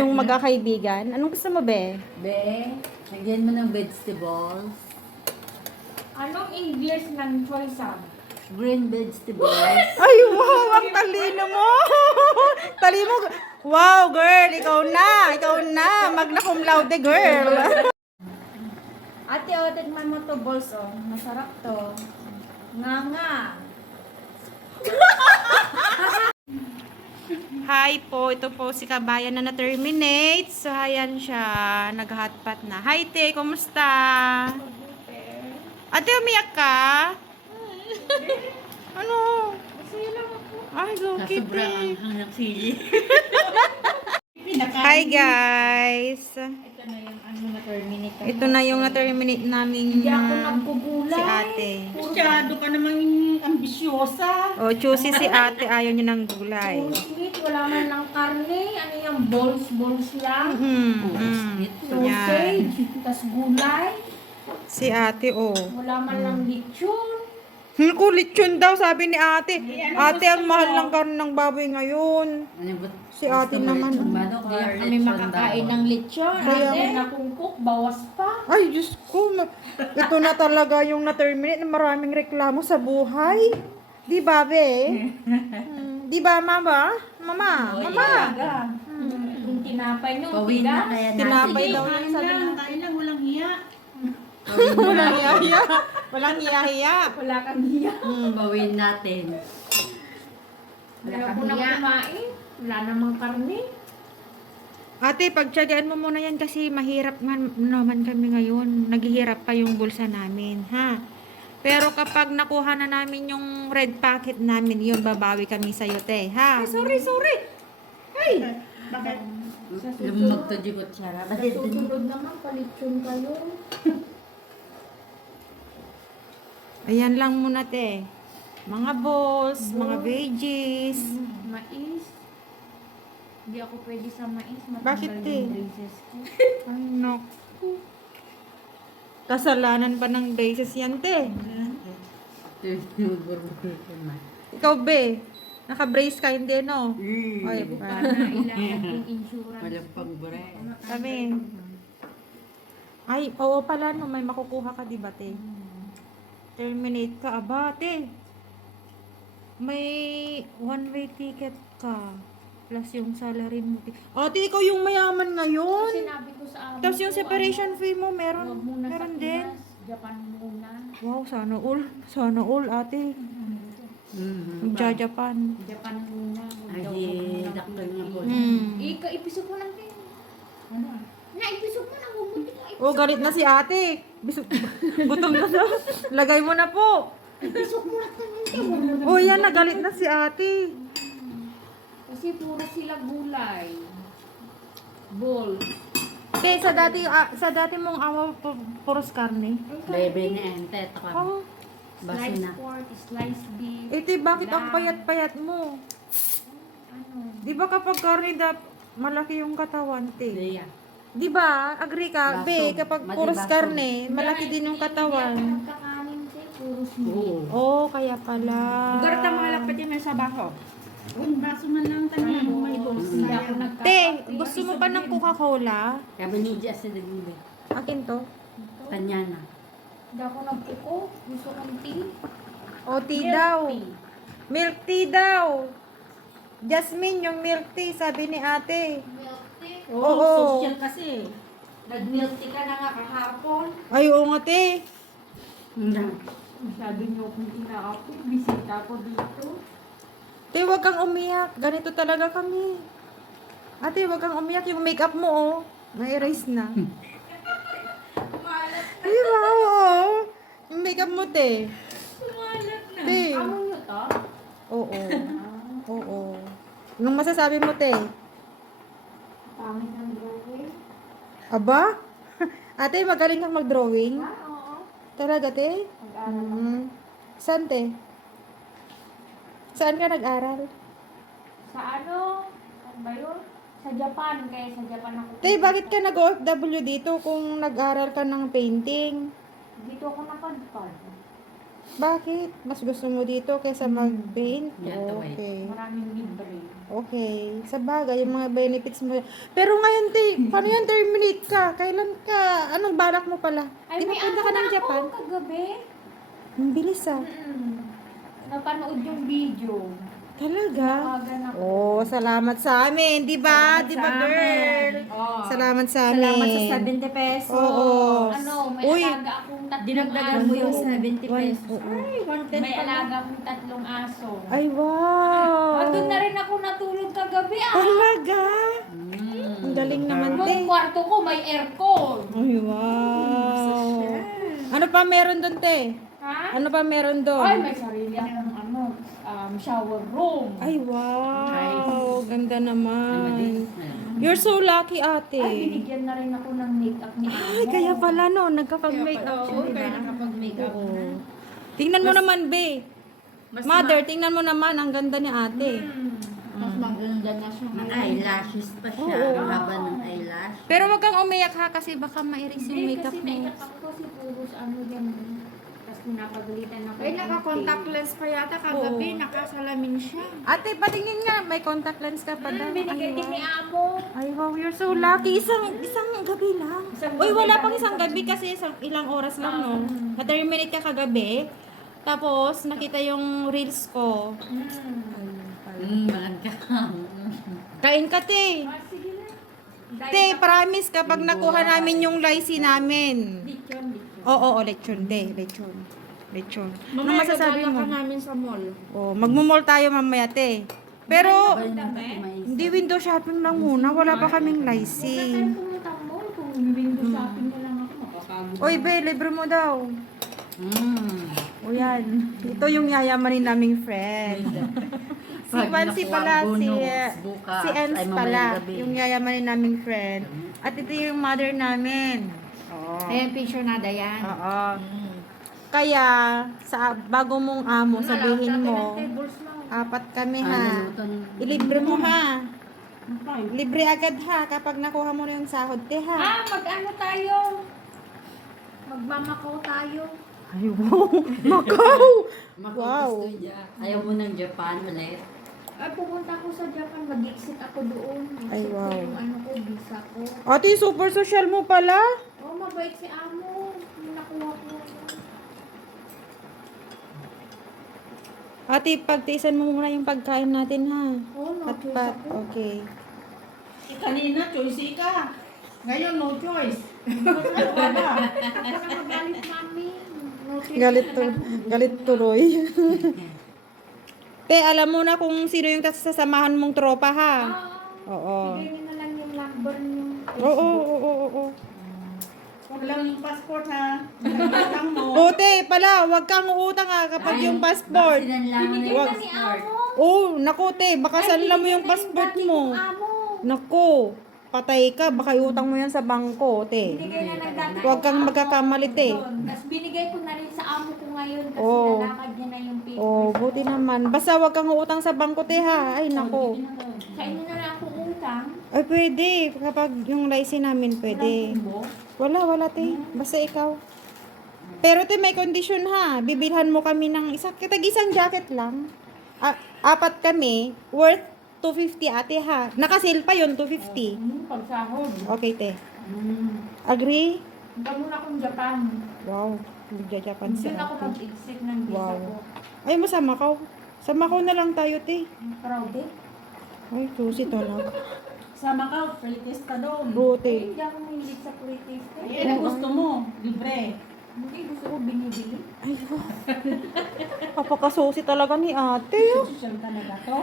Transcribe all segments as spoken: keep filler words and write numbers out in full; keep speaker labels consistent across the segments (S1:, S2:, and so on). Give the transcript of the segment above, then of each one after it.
S1: inyong magkakaibigan. Anong gusto mo, be?
S2: Be, lagyan mo ng vegetables.
S3: Anong English ng choice?
S2: Green vegetables.
S1: Ay, wow! Ang talino mo! Talino mo! Wow, girl! Ikaw na! Ikaw na! Magna cum laude, girl!
S3: Ate, o, tikman mo to balls, oh. Masarap to. Nga nga.
S1: Hi po, ito po si Kabayan na na-terminate. So, ayan siya. Nag-hotpot na. Hi, te! Kumusta? Ate, umiyak ka? Ano?
S3: Masaya lang ako.
S1: Ay, go,
S2: Sobrang
S1: kitty.
S2: anghang ng sili.
S1: Hi, guys.
S3: Ito na yung ano na terminate.
S1: Ito na yung na-terminate namin
S3: Hindi ako
S1: na
S3: nagpugulay.
S1: si ate.
S2: Masyado ka namang ambisyosa.
S1: O, choosy si ate. Ayaw niya ng gulay.
S3: Puro sweet, wala man ng karne. Ano yung balls, balls lang.
S1: Mm,
S2: Oh,
S1: mm.
S2: sweet.
S1: Yan.
S3: Sausage, tas gulay.
S1: Si ate, oh.
S3: Wala man lang lechon.
S1: Hmm, kulit yun daw, sabi ni ate. Ate, ang mahal ng karne ng baboy ngayon.
S2: Ano ba?
S1: Si ate naman.
S2: Manok,
S3: Kaya kami makakain ng lechon.
S1: Kaya-
S3: Ate, nakungkok, bawas pa.
S1: Ay, Diyos ko. ma- Ito na talaga yung na-terminate na maraming reklamo sa buhay. Di ba, be? Hmm, di ba, mama? Mama? Mama?
S3: Hmm. Yung tinapay nyo,
S2: Pawin na
S3: tigas.
S2: kaya natin.
S1: Tinapay daw niya sabi niya.
S2: Tayo lang, walang hiya.
S1: Walang hiya-hiya. Walang hiya-hiya.
S3: Wala kang hiya.
S1: Hmm.
S2: Pawin natin.
S3: Wala ko na kumain. Wala namang karne.
S1: Ate, pagtsagaan mo muna yan kasi mahirap nga naman kami ngayon. Naghihirap pa yung bulsa namin, ha? Pero kapag nakuha na namin yung red packet namin, yun, babawi kami sa'yo, te, ha? Ay, sorry, sorry! Ay!
S2: Bakit? Lumag to di kutsara.
S3: Sa susunod naman, palitsyon kayo.
S1: Ayan lang muna, te. Mga balls, mga veggies.
S3: Mais. Hindi ako pwede sa mais.
S1: Bakit,
S3: Matanggal
S1: te?
S3: yung braces ko.
S1: Ay, naku. Kasalanan pa ng braces yan, te.
S2: Magbarbaro ko na.
S1: Ikaw, be. Naka-brace ka, hindi, no? Ay, pa.
S3: Kailangan yung insurance.
S2: Walang pangbure.
S1: Sabi. Ay, oo pala, no, may makukuha ka, di ba, te? Terminate ka, aba, te. May one-way ticket ka. Plus yung salary mo. te. Ate, ikaw yung mayaman ngayon.
S3: Sinabi ko sa amo
S1: Tapos yung
S3: ko,
S1: separation
S3: ano,
S1: fee mo,
S3: Huwag
S1: meron.
S3: muna sa
S1: Meron din.
S3: Pinas. Japan muna.
S1: Wow, sana all. Sana all, ate.
S2: Mhm.
S1: Magja-Japan.
S3: Japan muna. Huwag
S2: Ay,
S3: daw
S2: di,
S3: ako muna
S2: daktal nga po.
S3: Pilipinas.
S1: Hmm.
S3: Ika, ipisok mo lang din. Ano? Na, ipisok mo lang. Huwag mo dito.
S1: Oh, galit na si ate. Bisu- Gutom na daw. Lagay mo na po.
S3: Ipisok mo lang din.
S1: Oh, yan, nagalit na si ate.
S3: Kasi puro sila gulay. Ball.
S1: Kaya sa dati, ah, sa dati mong awa, pu- puros karne.
S2: Bebe na ente. Taka.
S1: Oh,
S2: Basi
S3: Sliced
S2: na.
S3: pork, sliced beef.
S1: ito bakit ang
S3: Lamb.
S1: payat-payat mo?
S3: Ano?
S1: Di ba kapag karne, dap, malaki yung katawan, te?
S2: Leia.
S1: Di ba? Agree ka?
S2: Baso.
S1: Be, kapag
S2: Madi
S1: puros
S2: baso.
S1: karne, malaki din yung katawan.
S3: Hindi ako nagkakanin din. Puro sweet.
S2: Oo.
S1: Oh, kaya pala.
S4: Garta mga lapit yung may sabaho. Kung baso man lang tayo, may balls.
S3: Hindi ako nagkakanin.
S1: Te, gusto mo pa ng Coca-Cola?
S2: Kaya ni Jess na nagmuli.
S1: Akin to.
S2: Kanya na.
S3: Hindi ako nagpuko. Gusto kong tea.
S1: O, tea daw.
S3: Tea.
S1: Milk tea daw. Jasmine, yung milk tea, sabi ni ate.
S3: Milk tea.
S1: Oo.
S4: Social kasi.
S3: Nag-milk tea ka na nga kahapon.
S1: Ay, oo nga, te.
S2: Na.
S3: Sabi niyo kung inaapit, bisita ko dito.
S1: Te, wag kang umiyak. Ganito talaga kami. Ate, wag kang umiyak. Yung makeup mo, oh. Na-erase na.
S3: Malat na.
S1: Di ba? Oo. Yung makeup mo, te.
S3: Malat na.
S1: Te.
S3: Amo niyo to?
S1: Oo. Oo. Anong masasabi mo, te?
S3: Pangit ang drawing.
S1: Aba? Ate, magaling kang mag-drawing?
S3: Ah, oo.
S1: Talaga, te?
S3: Mag-aral ako.
S1: Mm. Saan, te? Saan ka nag-aral?
S3: Sa ano? Ano ba yun? Sa Japan. Kaya sa Japan ako.
S1: Te, bakit ka nag-O F W dito kung nag-aral ka ng painting?
S3: Dito ako napadpad.
S1: Bakit? Mas gusto mo dito kaysa mag-paint?
S2: Yeah, tawid.
S1: Okay.
S3: Maraming libre.
S1: Okay. Sa bagay, yung mga benefits mo. Pero ngayon, te, paano yan terminate ka? Kailan ka? Anong balak mo pala? Di
S3: Ay,
S1: ba
S3: may
S1: punta
S3: ako
S1: ka
S3: na
S1: ng
S3: ako
S1: Japan?
S3: kagabi.
S1: Ang bilis ah.
S3: Mm. Napanood yung video.
S1: Talaga?
S3: Tawagan ako.
S1: Oh, salamat sa amin, di ba?
S3: Salamat
S1: Di
S3: sa
S1: ba,
S3: amin.
S1: girl?
S3: Oh.
S1: Salamat sa amin.
S3: Salamat sa seventy pesos.
S1: Oo.
S3: Ano, may
S1: Uy.
S3: alaga akong tatlong
S2: Dinagdagan
S3: aso.
S2: mo yung seventy
S1: One-
S2: pesos.
S1: oo.
S3: Ay, one ten May alaga akong tatlong aso.
S1: Ay, wow.
S3: Ah, doon na rin ako natulog kagabi ah.
S1: Talaga?
S2: Mm.
S1: Ang galing naman, te.
S3: Yung kwarto ko may aircon.
S1: Ay, wow. Ano pa meron doon, te?
S3: Ha?
S1: Ano pa meron doon?
S3: Ay, may sarili akong ano, um, shower room.
S1: Ay, wow. Ganda
S2: Ay,
S1: naman.
S2: mali.
S1: You're so lucky, ate.
S3: Ay, binigyan na rin ako ng makeup ni
S1: Ay,
S3: Amo.
S1: kaya pala no, nagkapag-makeup siya,
S2: Oo,
S1: di
S2: kaya
S1: ba?
S2: nakapag-makeup
S1: Oo.
S2: na.
S1: Tingnan mo naman, be.
S2: Mas
S1: Mother, tingnan mo naman, ang ganda ni ate.
S3: Hmm. Mas maganda na siya.
S2: Ang eyelashes pa siya.
S1: Oo.
S2: Ang haba ng eyelash.
S1: Pero wag kang umiyak ha, kasi baka mairis yung
S3: Hindi,
S1: makeup
S3: kasi
S1: mo.
S3: naiyak ako kasi puro sa ano yan. Tapos pinapagalitan ako.
S4: Ay, naka-contact lens pa yata kagabi.
S1: Oo.
S4: Nakasalamin siya.
S1: Ate, patingin nga, may contact lens ka pa daw.
S3: Hmm, binigay
S1: Ay,
S3: din ni
S1: wow.
S3: Amo.
S1: Ay, wow, you're so lucky. Isang isang gabi lang.
S3: Isang
S1: Uy,
S3: gabi
S1: wala
S3: lang.
S1: pang isang gabi kasi isang ilang oras lang, no?
S3: Ah.
S1: Na-terminate ka kagabi. Tapos, nakita yung reels ko.
S3: Hmm.
S2: Mm, malan ka.
S1: Kain ka, te.
S3: Ah, sige na.
S1: Te, promise kapag nakuha namin yung lycee namin.
S3: Lechon, lechon.
S1: Oo, oo, lechon, te. Lechon. Lechon. Ano
S4: Mamaya
S1: masasabi
S4: gagala
S1: mo?
S4: ka namin sa mall.
S1: Oh, magmumall tayo mamaya, te. Pero,
S2: Ba, may-
S1: hindi window shopping lang muna. Wala pa kaming
S3: Huwag na tayo
S1: lycée.
S3: pumunta mall. Kung window shopping na lang ako, makakagod.
S1: Oy, be, libre mo daw.
S2: Mm.
S1: O yan. Ito yung yayamanin naming friend. Si
S2: Pag
S1: Fancy
S2: nakuha
S1: pala, si,
S2: bonus bukas,
S1: si Ems
S2: ay mamayang
S1: pala.
S2: gabi.
S1: Yung yayamanin naming friend. At ito yung mother namin. Oo.
S3: Ayan, picture na, Dayan.
S1: Oo. Kaya, sa bago mong amo, sabihin mo, apat kami ha. Ilibre mo ha. Libre agad ha kapag nakuha mo na yung sahod, te ha.
S3: Ah, mag-ano tayo? Magmamakaw tayo.
S1: Ay, wow. Macau! Wow.
S2: Wow. Ayaw mo ng Japan ulit?
S3: Ay, pupunta ako sa Japan. Mag-exit ako doon.
S1: Ay,
S3: Exit ko
S1: wow.
S3: Yung ano ko, visa ko.
S1: Ate, super social mo pala.
S3: Oh, mabait si Amo. Yung nakuha ko.
S1: Ate, pagtiisan mo muna yung pagkain natin ha.
S3: Oh, no choice
S1: Pat-pat.
S3: ako.
S1: Okay.
S4: Eh, kanina, choice ka. Ngayon, no choice. Ano ka ba?
S3: Ako na magalit, mami. No choice
S1: Galit
S3: na
S1: to,
S3: lang.
S1: galit tuloy. Te, alam mo na kung sino yung sasamahan mong tropa ha.
S3: Ah,
S1: Oo.
S3: bigay niyo na lang yung number niyo.
S1: Oo, oo, oo, oo.
S4: Huwag lang yung passport ha. Lang mo.
S1: Oo, te, pala, wag kang uutang ha kapag yung passport.
S3: Binigay
S1: Wag-
S3: na ni Amo.
S1: Oh, naku te, baka
S3: Ay,
S1: sanla mo
S3: binigay
S1: yung
S3: na
S1: passport
S3: dati
S1: mo.
S3: kong Amo.
S1: Naku, patay ka, baka iutang mo yan sa bangko, te.
S3: Binigay na ng dati
S1: Huwag
S3: kong
S1: kang
S3: amo.
S1: magkakamali, te.
S3: Doon. Tapos binigay ko na rin sa amo ko ngayon kasi
S1: Oo.
S3: lalakad niya na yung papers.
S1: Oh, buti naman. Basta wag kang uutang sa bangko, te ha. Ay, naku.
S3: Sa inyo na lang akong utang.
S1: Ay, pwede. Kapag yung license namin, pwede.
S3: Walang tubo.
S1: Wala, wala, te. Basta ikaw. Pero, te, may condition ha. Bibilhan mo kami ng isa, kitag isang jacket lang. A- apat kami, worth two fifty ate ha. Nakasil pa yun, two fifty.
S3: Hmm, pagsahod.
S1: Okay, te.
S3: Hmm.
S1: Agree?
S3: Punta muna akong Japan.
S1: Wow. Nagja-Japan si
S3: Doon ako
S1: ate.
S3: mag-exit ng visa
S1: Wow.
S3: ko.
S1: Ay, mo sa Macau. Sa Macau na lang tayo, te.
S3: Crowded.
S1: Ay, susi talaga.
S4: Sa Macau, free test ka doon.
S1: Bro,
S3: Eh,
S1: te.
S3: hindi ako mahilig sa pretty.
S4: Eh, ano gusto mo? Libre.
S3: Hindi, gusto ko binibili.
S1: Ay, wow. Kapakasusi talaga ni ate. oh.
S4: Social talaga to.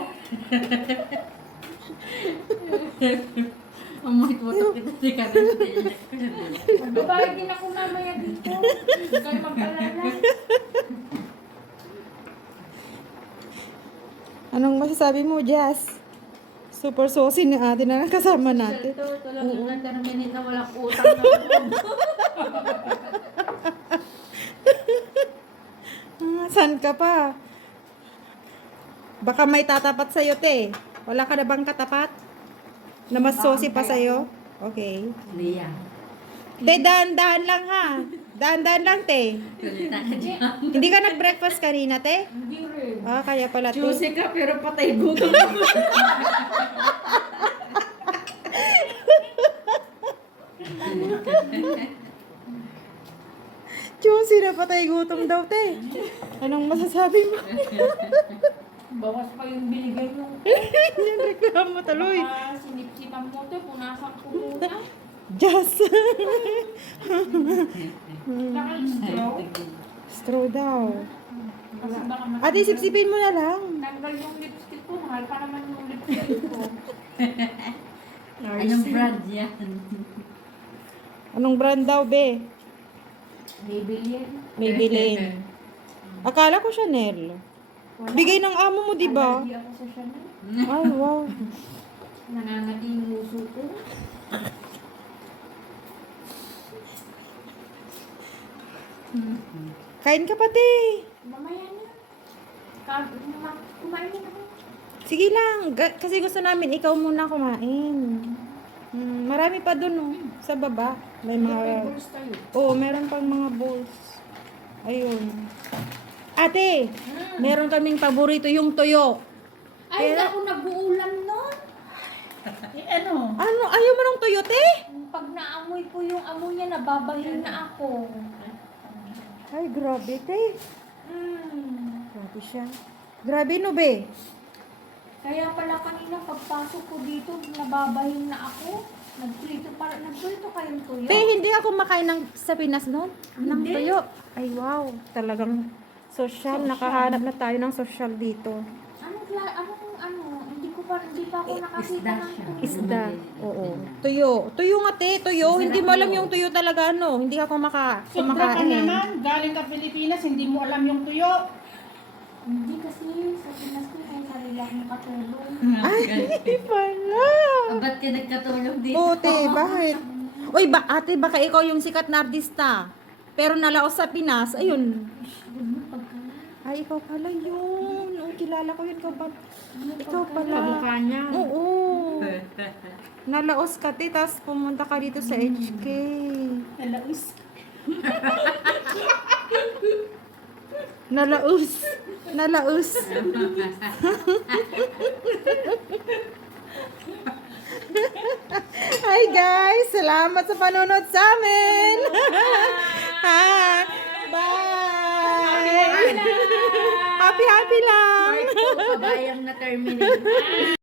S2: Umuhit-mutok kita si Karen.
S3: Magbabayad din ako mamaya dito. Hindi kayo mag-alala.
S1: Anong masasabi mo, Jazz? Super susi ni ate na kasama natin.
S3: Ito, ito lang yung na-terminate na walang utang na loob.
S1: Ah, saan ka pa? Baka may tatapat sa'yo, te. Wala ka na bang katapat? Na mas susi pa sa'yo? Okay.
S2: Liya.
S1: Te, dahan-dahan lang ha. Daan-daan lang, te.
S2: Salita ka dyan.
S1: Hindi ka nag-breakfast kanina, te?
S3: Hindi rin.
S1: Ah, kaya pala, te.
S3: Juicy ka pero patay gutom.
S1: Juicy na patay gutom daw, te. Anong masasabi mo?
S3: Bawas pa yung binigay mo.
S1: Yan, reklamo tuloy.
S3: Baka sinipsipan mo to, punasan ko muna.
S1: Just.
S3: Saka yung straw.
S1: Straw daw.
S3: Kasi baka mas...
S1: Ate, sipsipin mo na lang.
S3: Tanggal yung lipstick ko. Mahal pa naman yung lipstick ko.
S2: Anong brand yan?
S1: Anong brand daw, be?
S3: Maybelline.
S1: Maybelline. Akala ko Chanel.
S3: Wala.
S1: Bigay ng amo mo, di ba?
S3: Allergy ako sa Chanel.
S1: Ay, wow.
S3: Nangangati yung uso ko.
S1: Kain ka pati.
S3: Mamaya na. Ka- ma- Kumain na ako.
S1: Sige lang. Ga- Kasi gusto namin ikaw muna kumain. Hmm, marami pa dun, oh, sa baba. May
S3: May
S1: mga...
S3: balls tayo.
S1: Oo, meron pang mga bowls. Ayun. Ate, meron kaming paborito, yung tuyo.
S3: Ay,
S1: Pero-
S3: ako nag-uulam nun.
S4: Eh, ano?
S1: Ano? Ayaw mo ng tuyo, te?
S3: Pag naamoy ko yung amoy niya, nababahin na ako.
S1: Ay, grabe, te.
S3: Mm.
S1: Grabe siya. Grabe, no, be?
S3: Kaya pala kanina pagpasok ko dito, nababahin na ako. Nagprito para nagprito kayong tuyo.
S1: Te, hindi ako makain ng, sa Pinas noon. Ng
S3: Hindi.
S1: tuyo. Ay, wow. Talagang social. Nakahanap na tayo ng social dito.
S3: Anong kla- anong ano, hindi ko pa hindi pa ako nakakita
S2: Isda
S3: ng
S2: siya.
S3: tuyo.
S1: Isda. Oo. Tuyo. Tuyo nga, te. Tuyo.
S2: Masarap
S1: Hindi mo alam
S2: yun.
S1: yung tuyo talaga, ano. Hindi ako maka,
S4: Sobra ka
S1: kumakain.
S4: naman. Galing ka Pilipinas, hindi mo alam yung tuyo.
S3: Hindi kasi sa Pinas ko may sarili akong katulong.
S1: Ay, pala.
S2: Ah, ba't ka nagkatulong dito?
S1: Oo, te. Bakit? Uy, ba, ate, baka ikaw yung sikat na artista. Pero nalaos sa Pinas, ayun. Ay, ikaw pala yun. Oh, kilala ko yun. Ikaw, pa, ikaw pala.
S3: Kamukha niya.
S1: Oo. Nalaos ka, te, tapos pumunta ka dito sa H K.
S4: Nalaus.
S1: Nalaos. Nalaos. Hi guys! Salamat sa panonood sa amin! Ha! Bye! Happy, happy lang!
S2: Kabayang na terminate.